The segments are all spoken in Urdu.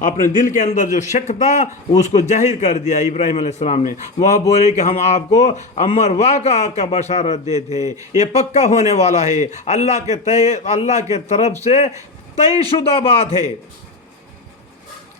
اپنے دل کے اندر جو شک تھا اس کو ظاہر کر دیا ابراہیم علیہ السلام نے. وہ بولے کہ ہم آپ کو امر واقعہ کا بشارت دیتے، یہ پکا ہونے والا ہے، اللہ کے طرف سے طے شدہ بات ہے،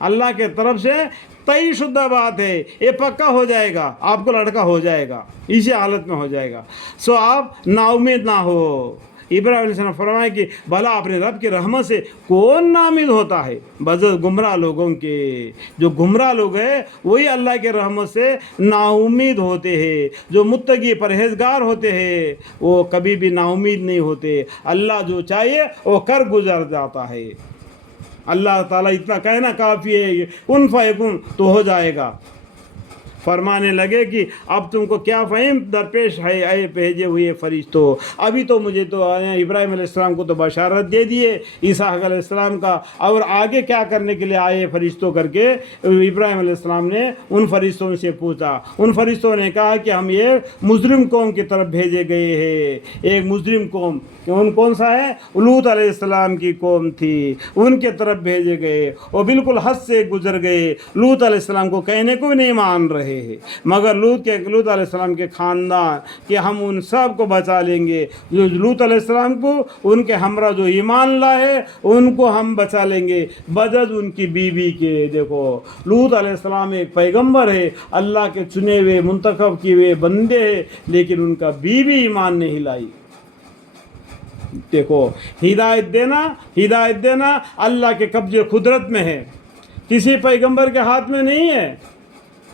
اللہ کے طرف سے طے شدہ بات ہے، یہ پکا ہو جائے گا، آپ کو لڑکا ہو جائے گا، اسی حالت میں ہو جائے گا. سو آپ نا امید نہ ہو. ابراہیم علیہ السلام فرمائے کہ بھلا اپنے رب کی رحمت سے کون نا امید ہوتا ہے بجز گمراہ لوگوں کے. جو گمراہ لوگ ہیں وہی اللہ کے رحمت سے نا امید ہوتے ہیں. جو متقی پرہیزگار ہوتے ہیں وہ کبھی بھی نا امید نہیں ہوتے. اللہ جو چاہیے وہ کر گزر جاتا ہے. اللہ تعالیٰ اتنا کہنا کافی ہے، کن فیکن تو ہو جائے گا. فرمانے لگے کہ اب تم کو کیا فہم درپیش ہے اے بھیجے ہوئے فرشتوں. ابھی تو مجھے تو ابراہیم علیہ السلام کو تو بشارت دے دیے اسحاق علیہ السلام کا، اور آگے کیا کرنے کے لیے آئے فرشتوں کر کے ابراہیم علیہ السلام نے ان فرشتوں سے پوچھا. ان فرشتوں نے کہا کہ ہم یہ مجرم قوم کی طرف بھیجے گئے ہیں. ایک مجرم قوم، کون سا ہے؟ لوط علیہ السلام کی قوم تھی، ان کے طرف بھیجے گئے. وہ بالکل حد سے گزر گئے، لوط علیہ السلام کو کہنے کو بھی نہیں مان رہے ہیں. مگر لوط علیہ السلام کے خاندان کہ ہم ان سب کو بچا لیں گے. جو لوط علیہ السلام کو ان کے ہمراہ جو ایمان لائے ان کو ہم بچا لیں گے بجز ان کی بیوی کے. دیکھو لوط علیہ السلام ایک پیغمبر ہے، اللہ کے چنے ہوئے منتخب کیے ہوئے بندے ہیں، لیکن ان کا بیوی ایمان نہیں لائی. دیکھو ہدایت دینا اللہ کے قبضے قدرت میں ہے، کسی پیغمبر کے ہاتھ میں نہیں ہے.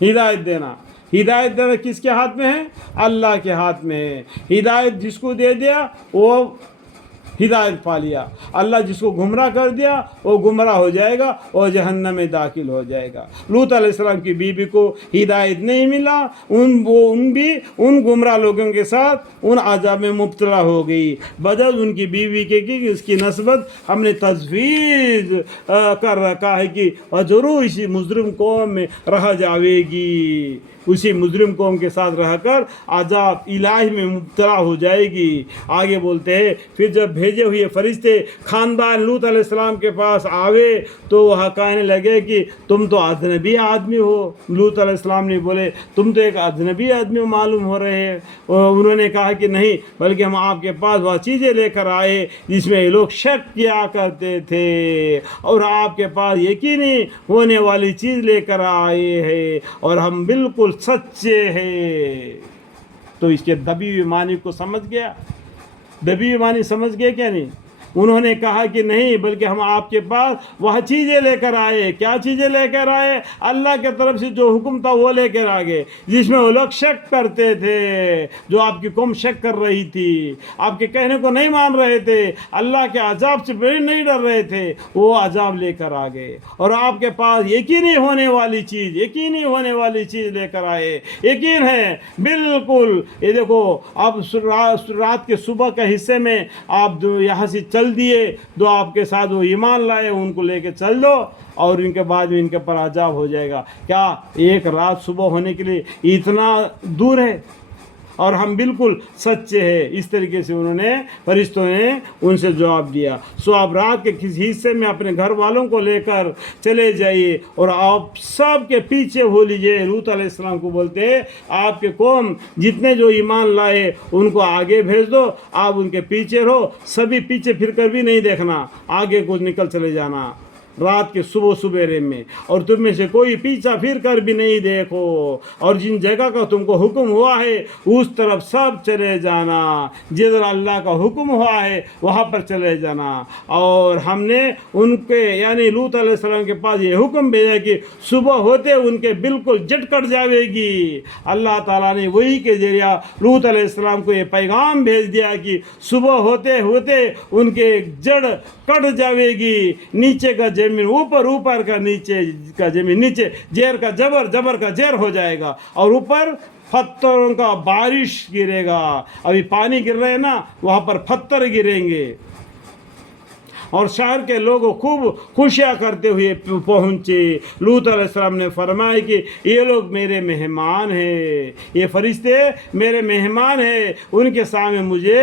ہدایت دینا کس کے ہاتھ میں ہے؟ اللہ کے ہاتھ میں ہے. ہدایت جس کو دے دیا وہ ہدایت پا لیا، اللہ جس کو گمراہ کر دیا وہ گمراہ ہو جائے گا اور جہنم میں داخل ہو جائے گا. لوط علیہ السلام کی بیوی کو ہدایت نہیں ملا، ان گمراہ لوگوں کے ساتھ ان عذاب میں مبتلا ہو گئی بجز ان کی بیوی کے کہ اس کی نسبت ہم نے تجویز کر رکھا ہے کہ ضرور اسی مجرم قوم میں رہ جاوے گی، اسی مجرم قوم کے ساتھ رہ کر عذاب الہی میں مبتلا ہو جائے گی. آگے بولتے ہیں پھر جب بھیجے ہوئے فرشتے خاندان لوط علیہ السلام کے پاس آوے تو وہ کہنے لگے کہ تم تو اجنبی آدمی ہو. لوط علیہ السلام نے بولے تم تو ایک اجنبی آدمی معلوم ہو رہے ہیں. انہوں نے کہا کہ نہیں، بلکہ ہم آپ کے پاس وہ چیزیں لے کر آئے جس میں لوگ شک کیا کرتے تھے، اور آپ کے پاس یقینی ہونے والی چیز لے کر آئے ہیں، اور ہم بالکل سچے ہیں. تو اس کے دبی ہوئی معنی کو سمجھ گیا؟ دبی ہوئی معنی سمجھ گئے کیا نہیں؟ انہوں نے کہا کہ نہیں، بلکہ ہم آپ کے پاس وہ چیزیں لے کر آئے. کیا چیزیں لے کر آئے؟ اللہ کے طرف سے جو حکم تھا وہ لے کر آگے، جس میں وہ لوگ شک کرتے تھے، جو آپ کی قوم شک کر رہی تھی، آپ کے کہنے کو نہیں مان رہے تھے، اللہ کے عذاب سے نہیں ڈر رہے تھے، وہ عذاب لے کر آگے. اور آپ کے پاس یقینی ہونے والی چیز لے کر آئے. یقین ہے بالکل. یہ دیکھو اب رات کے صبح کے حصے میں آپ یہاں سے چل دیے، جو آپ کے ساتھ وہ ایمان لائے ان کو لے کے چل دو، اور ان کے بعد میں ان کے پر عذاب ہو جائے گا. کیا ایک رات صبح ہونے کے لیے اتنا دور ہے؟ اور ہم بالکل سچے ہیں. اس طریقے سے فرشتوں نے ان سے جواب دیا. سو آپ رات کے کسی حصے میں اپنے گھر والوں کو لے کر چلے جائیے اور آپ سب کے پیچھے ہو لیجئے. لوط علیہ السلام کو بولتے ہیں آپ کے قوم جتنے جو ایمان لائے ان کو آگے بھیج دو، آپ ان کے پیچھے رہو، سبھی پیچھے پھر کر بھی نہیں دیکھنا، آگے کچھ نکل چلے جانا رات کے سویرے میں، اور تم میں سے کوئی پیچھا پھر کر بھی نہیں دیکھو، اور جن جگہ کا تم کو حکم ہوا ہے اس طرف سب چلے جانا، جدھر اللہ کا حکم ہوا ہے وہاں پر چلے جانا. اور ہم نے ان کے یعنی لوط علیہ السلام کے پاس یہ حکم بھیجا کہ صبح ہوتے ان کے بالکل جڑ کٹ جاوے گی. اللہ تعالیٰ نے وہی کے ذریعہ لوط علیہ السلام کو یہ پیغام بھیج دیا کہ صبح ہوتے ان کے جڑ کٹ جاوے گی، نیچے کا زمین اوپر کا نیچے کا زمین نیچے، زیر کا جبر کا زیر ہو جائے گا، اور اوپر پتھروں کا بارش گرے گا. ابھی پانی گر رہے ہیں نا، وہاں پر پتھر گریں گے. اور شہر کے لوگ خوب خوشیاں کرتے ہوئے پہنچے. لوط علیہ السلام نے فرمایا کہ یہ لوگ میرے مہمان ہیں، یہ فرشتے میرے مہمان ہیں، ان کے سامنے مجھے